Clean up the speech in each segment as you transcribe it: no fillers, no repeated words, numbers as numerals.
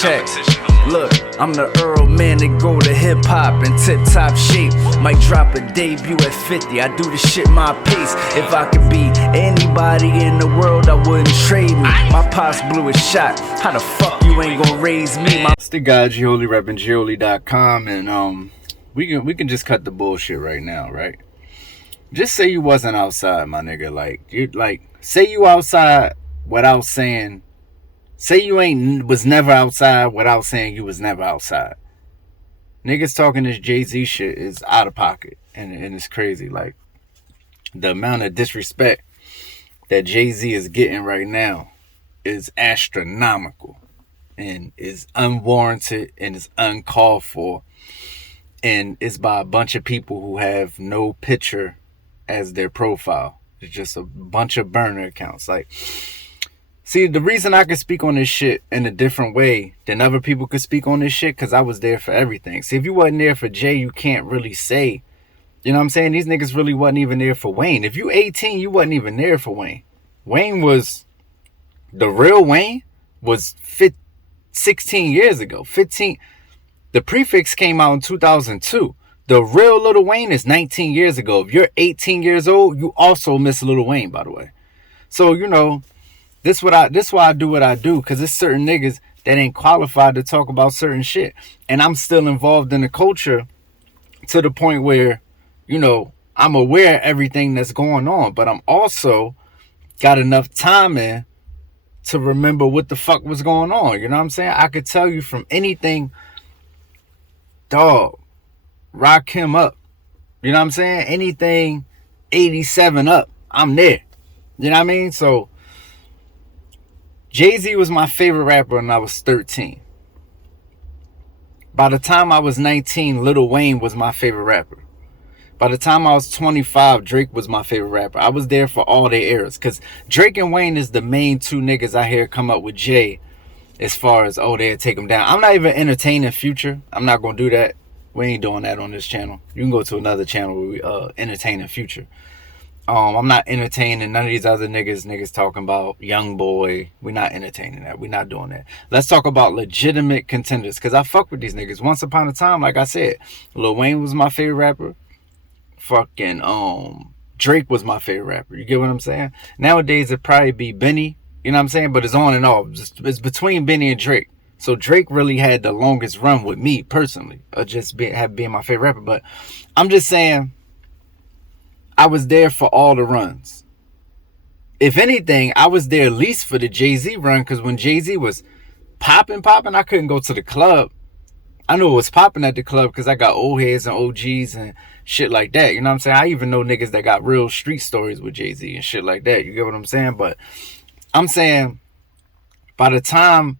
Check. Look, I'm the Earl man that go to hip hop in tip top shape. Might drop a debut at 50. I do the shit my pace. If I could be anybody in the world, I wouldn't trade me. My pops blew a shot. How the fuck you ain't gonna raise me? It's the guy Gioli repping Gioli.com, and we can just cut the bullshit right now, right? Just say you wasn't outside, my nigga. Say you outside without saying. Say you was never outside without saying you was never outside. Niggas talking this Jay-Z shit is out of pocket. And it's crazy. Like, the amount of disrespect that Jay-Z is getting right now is astronomical. And is unwarranted and is uncalled for. And it's by a bunch of people who have no picture as their profile. It's just a bunch of burner accounts. Like, see, the reason I could speak on this shit in a different way than other people could speak on this shit, because I was there for everything. See, if you wasn't there for Jay, you can't really say, you know what I'm saying? These niggas really wasn't even there for Wayne. If you 18, you wasn't even there for Wayne. Wayne was, the real Wayne was 16 years ago. 15. The Prefix came out in 2002. The real Lil Wayne is 19 years ago. If you're 18 years old, you also miss Lil Wayne, by the way. So, you know, this why I do what I do, because there's certain niggas that ain't qualified to talk about certain shit. And I'm still involved in the culture to the point where, you know, I'm aware of everything that's going on. But I'm also got enough time in to remember what the fuck was going on. You know what I'm saying? I could tell you from anything, dog, rock him up. You know what I'm saying? Anything 87 up, I'm there. You know what I mean? So, Jay-Z was my favorite rapper when I was 13. By the time I was 19, Lil Wayne was my favorite rapper. By the time I was 25, Drake was my favorite rapper. I was there for all their eras. Because Drake and Wayne is the main two niggas I hear come up with Jay as far as, oh, they'll take him down. I'm not even entertaining Future. I'm not going to do that. We ain't doing that on this channel. You can go to another channel where we entertaining Future. I'm not entertaining none of these other niggas talking about youngboy. We're not entertaining that. We're not doing that. Let's talk about legitimate contenders, because I fuck with these niggas. Once upon a time, like I said, Lil Wayne was my favorite rapper. Fucking Drake was my favorite rapper. You get what I'm saying? Nowadays it'd probably be Benny. You know what I'm saying? But it's on and off. It's between Benny and Drake. So Drake really had the longest run with me personally, being my favorite rapper. But I'm just saying, I was there for all the runs. If anything, I was there at least for the Jay-Z run, because when Jay-Z was popping, I couldn't go to the club. I knew it was popping at the club because I got old heads and OGs and shit like that. You know what I'm saying? I even know niggas that got real street stories with Jay-Z and shit like that. You get what I'm saying? But I'm saying, by the time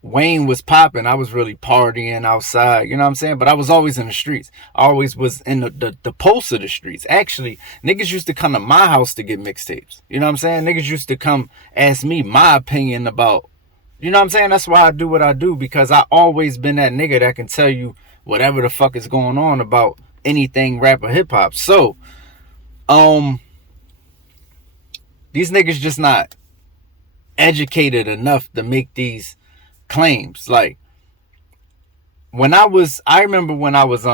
Wayne was popping, I was really partying outside, you know what I'm saying? But I was always in the streets. I always was in the pulse of the streets. Actually, niggas used to come to my house to get mixtapes. You know what I'm saying? Niggas used to come ask me my opinion about, you know what I'm saying? That's why I do what I do, because I always been that nigga that can tell you whatever the fuck is going on about anything rap or hip hop. So, these niggas just not educated enough to make these claims. Like, I remember when I was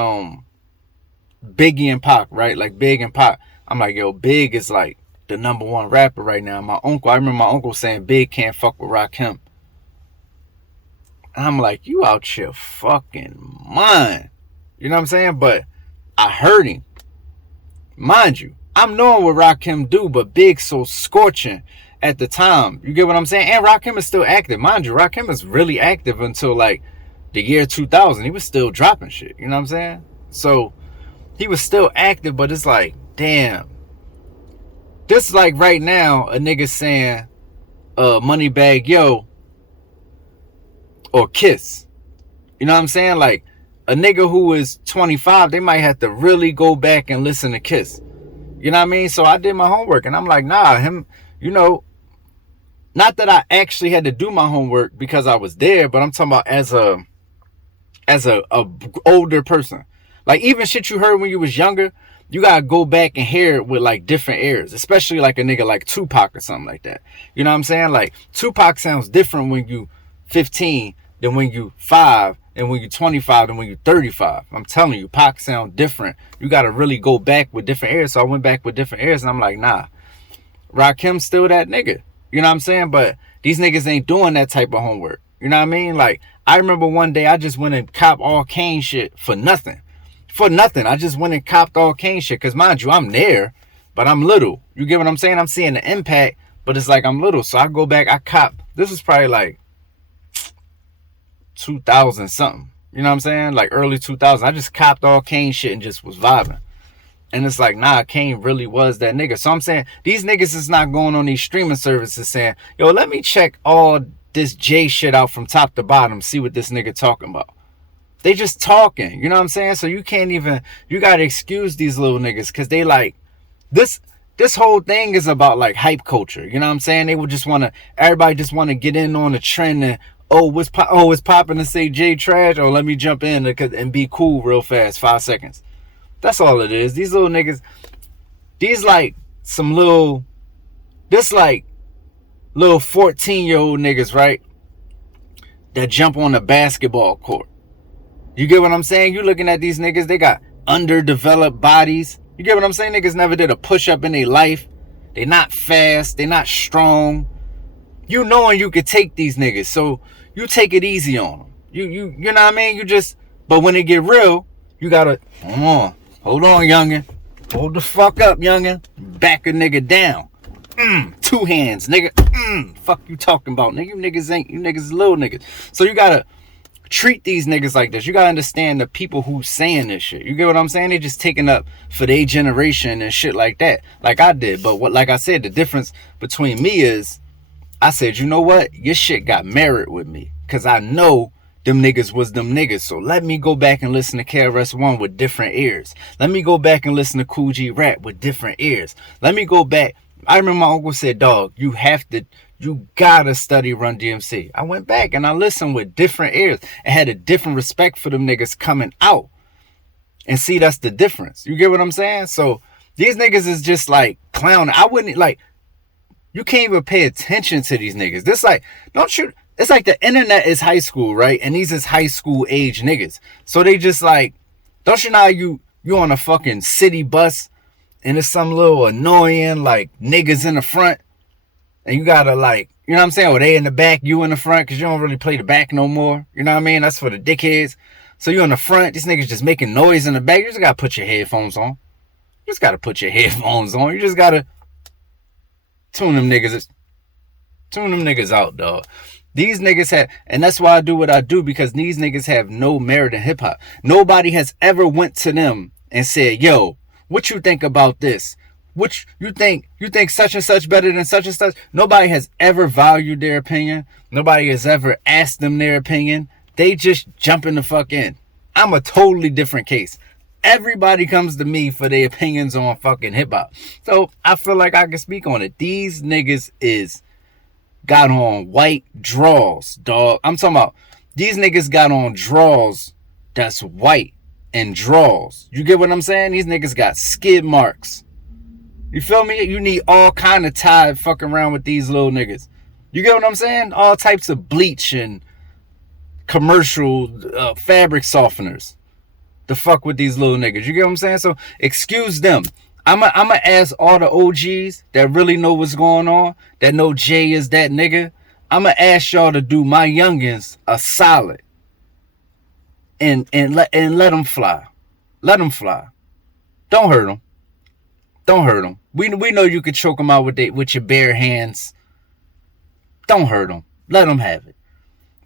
Biggie and Pac, right? Like Big and Pac. I'm like, yo, Big is like the #1 rapper right now. I remember my uncle saying Big can't fuck with Rakim. And I'm like, you out your fucking mind. You know what I'm saying? But I heard him. Mind you, I'm knowing what Rakim do, but Big so scorching at the time. You get what I'm saying? And Rakim is still active. Mind you, Rakim is really active until like the year 2000. He was still dropping shit. You know what I'm saying? So he was still active, but it's like, damn. This is like right now, a nigga saying Moneybagg Yo or Kiss. You know what I'm saying? Like, a nigga who is 25, they might have to really go back and listen to Kiss. You know what I mean? So I did my homework, and I'm like, nah, him, you know, not that I actually had to do my homework because I was there, but I'm talking about as a older person. Like, even shit you heard when you was younger, you gotta go back and hear it with like different ears, especially like a nigga like Tupac or something like that. You know what I'm saying? Like, Tupac sounds different when you 15 than when you 5, and when you 25 than when you 35. I'm telling you, Pac sound different. You got to really go back with different eras. So I went back with different eras, and I'm like, nah, Rakim's still that nigga. You know what I'm saying? But these niggas ain't doing that type of homework. You know what I mean? Like, I remember one day I just went and copped all Kane shit for nothing. For nothing. I just went and copped all Kane shit. Because mind you, I'm there, but I'm little. You get what I'm saying? I'm seeing the impact, but it's like I'm little. So I go back, I cop. This was probably like 2000 something. You know what I'm saying? Like early 2000. I just copped all Kane shit and just was vibing. And it's like, nah, Kane really was that nigga. So I'm saying, these niggas is not going on these streaming services saying, yo, let me check all this J shit out from top to bottom, see what this nigga talking about. They just talking, you know what I'm saying? So you can't even, you gotta excuse these little niggas, because they like, this whole thing is about like hype culture, you know what I'm saying? They would just want to, everybody just want to get in on the trend and, it's popping to say Jay trash, or let me jump in and be cool real fast, 5 seconds. That's all it is. These little niggas, these like some little, this like little 14-year-old niggas, right? That jump on the basketball court. You get what I'm saying? You looking at these niggas, they got underdeveloped bodies. You get what I'm saying? Niggas never did a push-up in their life. They not fast. They not strong. You knowing you could take these niggas, so you take it easy on them. You know what I mean? You just, but when it get real, you gotta, hold on, youngin. Hold the fuck up, youngin. Back a nigga down. 2 hands, nigga. Fuck you talking about, nigga. You niggas is little niggas. So you gotta treat these niggas like this. You gotta understand the people who's saying this shit. You get what I'm saying? They just taking up for their generation and shit like that, like I did. But what, like I said, the difference between me is, I said, you know what? Your shit got merit with me, because I know them niggas was them niggas. So let me go back and listen to KRS-One with different ears. Let me go back and listen to Cool G Rap with different ears. Let me go back. I remember my uncle said, dog, you gotta study Run DMC. I went back and I listened with different ears and had a different respect for them niggas coming out. And see, that's the difference. You get what I'm saying? So these niggas is just like clowning. I wouldn't like, you can't even pay attention to these niggas. This like, it's like the internet is high school, right? And these is high school age niggas. So they just like, don't you know how you on a fucking city bus and there's some little annoying like niggas in the front, and you gotta like, you know what I'm saying? Or they in the back, you in the front, because you don't really play the back no more. You know what I mean? That's for the dickheads. So you in the front, these niggas just making noise in the back. You just gotta put your headphones on. You just gotta put your headphones on. You just gotta tune them niggas out, dog. These niggas have, and that's why I do what I do, because these niggas have no merit in hip hop. Nobody has ever went to them and said, yo, what you think about this? Which you think such and such better than such and such? Nobody has ever valued their opinion. Nobody has ever asked them their opinion. They just jumping the fuck in. I'm a totally different case. Everybody comes to me for their opinions on fucking hip hop. So I feel like I can speak on it. These niggas got on white draws, dog. I'm talking about these niggas got on draws that's white and draws. You get what I'm saying? These niggas got skid marks. You feel me? You need all kind of Tide fucking around with these little niggas. You get what I'm saying? All types of bleach and commercial fabric softeners to fuck with these little niggas. You get what I'm saying? So excuse them. I'm gonna ask all the OGs that really know what's going on, that know Jay is that nigga. I'm gonna ask y'all to do my youngins a solid and let them fly. Let them fly. Don't hurt them. Don't hurt them. We know you could choke them out with your bare hands. Don't hurt them. Let them have it.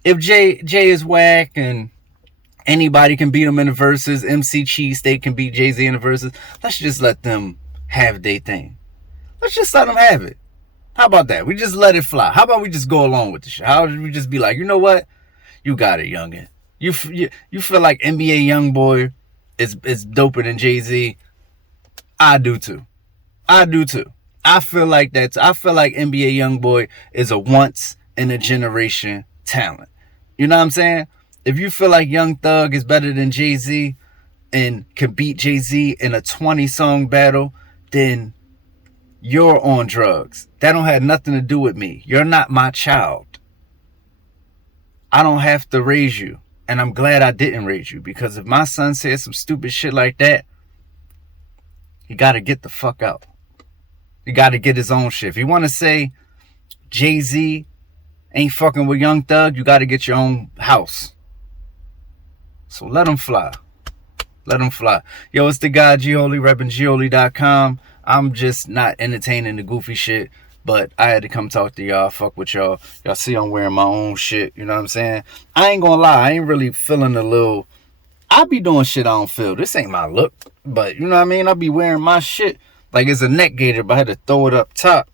If Jay is whack and anybody can beat him in the verses, MC Cheesesteak can beat Jay-Z in the verses, let's just let them have their thing. Let's just let them have it. How about that? We just let it fly. How about we just go along with the shit? How would we just be like, you know what? You got it, youngin. You feel like NBA Youngboy is doper than Jay-Z? I do too. I do too. I feel like I feel like NBA Youngboy is a once in a generation talent. You know what I'm saying? If you feel like Young Thug is better than Jay-Z and can beat Jay-Z in a 20-song battle, then you're on drugs. That don't have nothing to do with me. You're not my child. I don't have to raise you. And I'm glad I didn't raise you, because if my son said some stupid shit like that, he got to get the fuck out. He got to get his own shit. If you want to say Jay-Z ain't fucking with Young Thug, you got to get your own house. So let him fly. Let him fly. Yo, it's the guy Gioli, repping Gioli.com. I'm just not entertaining the goofy shit, but I had to come talk to y'all. Fuck with y'all. Y'all see I'm wearing my own shit. You know what I'm saying? I ain't gonna lie. I ain't really feeling a little... I be doing shit I don't feel. This ain't my look. But, you know what I mean? I be wearing my shit like it's a neck gaiter, but I had to throw it up top.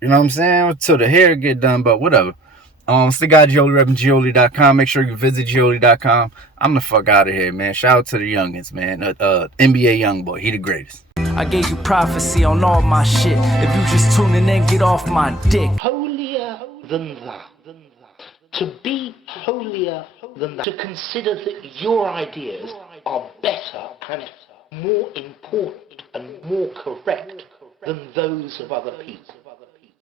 You know what I'm saying? Until the hair get done, but whatever. It's the guy Gioli, repping Gioli.com. Make sure you visit Gioli.com. I'm the fuck out of here, man. Shout out to the youngins, man. NBA youngboy. He the greatest. I gave you prophecy on all my shit. If you just tuning in, get off my dick. Holier than that. To be holier than that. To consider that your ideas are better and more important and more correct than those of other people.